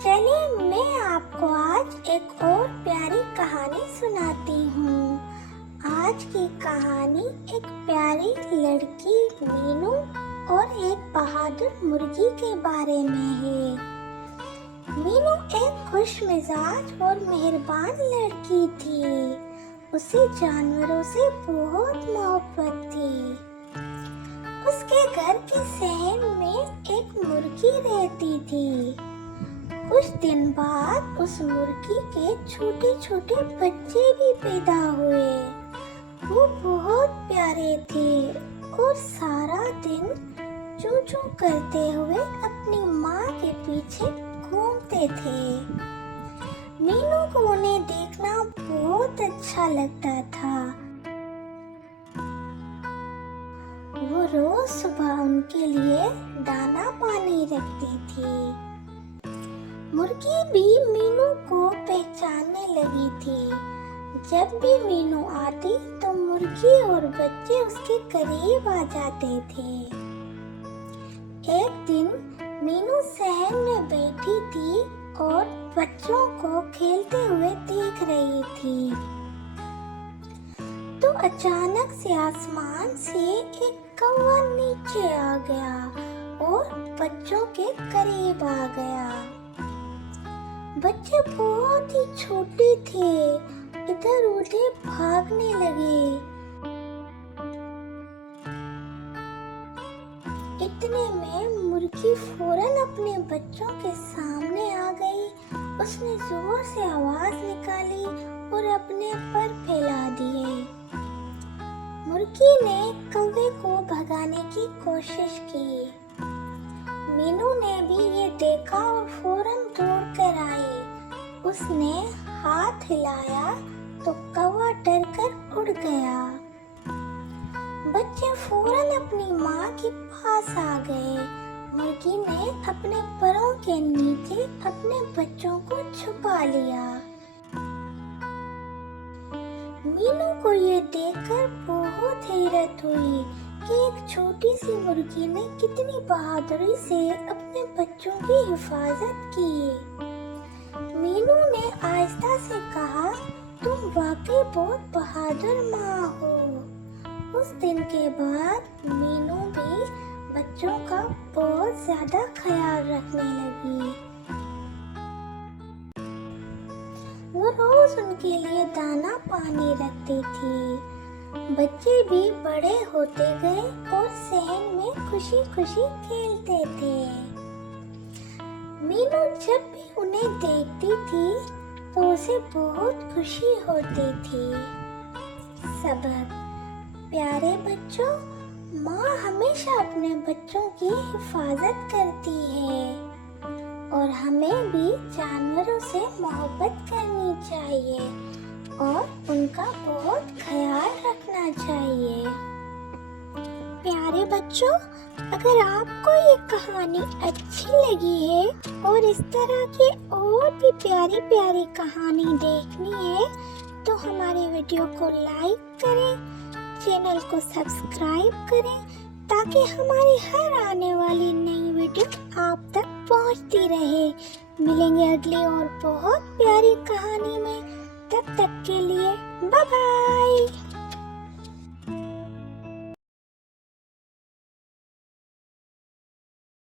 चलिए मैं आपको आज एक और प्यारी कहानी सुनाती हूँ। आज की कहानी एक प्यारी लड़की मीनू और एक बहादुर मुर्गी के बारे में है। मीनू एक खुश मिजाज और मेहरबान लड़की थी। उसे जानवरों से बहुत मोहब्बत थी। उसके घर के सहन में एक मुर्गी रहती थी। कुछ दिन बाद उस मुर्गी के छोटे छोटे बच्चे भी पैदा हुए। वो बहुत प्यारे थे और सारा दिन चू चू करते हुए अपनी माँ के पीछे घूमते थे। मीनू को उन्हें देखना बहुत अच्छा लगता था। वो रोज सुबह उनके लिए दाना पानी रखती थी। मुर्गी भी मीनू को पहचानने लगी थी। जब भी मीनू आती तो मुर्गी और बच्चे उसके करीब आ जाते थे। एक दिन मीनू सहन में बैठी थी और बच्चों को खेलते हुए देख रही थी। तो अचानक से आसमान से एक कौवा नीचे आ गया और बच्चों के करीब आ गया। बच्चे बहुत ही छोटे थे, इधर उधर भागने लगे। इतने में मुर्गी फौरन अपने बच्चों के सामने आ गई। उसने जोर से आवाज निकाली और अपने पर फैला दिए। मुर्गी ने कौवे को भगाने की कोशिश की। मीनू ने भी ये देखा और फौरन दौड़ कर आई। उसने हाथ हिलाया तो कौवा डरकर उड़ गया। बच्चे फौरन अपनी माँ के पास आ गए। मुर्गी ने अपने परों के नीचे अपने बच्चों को छुपा लिया। मीनू को ये देखकर बहुत हैरत हुई कि एक छोटी सी मुर्गी ने कितनी बहादुरी से अपने बच्चों की हिफाजत की। मीनू ने आहिस्ता से कहा, तुम वाकई बहुत बहादुर माँ हो। उस दिन के बाद मीनू भी बच्चों का बहुत ज्यादा ख्याल रखने लगी। वो रोज उनके लिए दाना पानी रखती थी। बच्चे भी बड़े होते गए और सहन में खुशी खुशी खेलते थे। मीनू जब भी उन्हें देखती थी तो उसे बहुत खुशी होती थी। सबक: प्यारे बच्चों, माँ हमेशा अपने बच्चों की हिफाजत करती है और हमें भी जानवरों से मोहब्बत करनी चाहिए और उनका बहुत ख्याल रखना चाहिए। प्यारे बच्चों, अगर आपको ये कहानी अच्छी लगी है और इस तरह की और भी प्यारी प्यारी कहानी देखनी है तो हमारे वीडियो को लाइक करें, चैनल को सब्सक्राइब करें ताकि हमारी हर आने वाली नई वीडियो आप तक पहुंचती रहे। मिलेंगे अगली और बहुत प्यारी कहानी में। तब तक के लिए बाय बाय।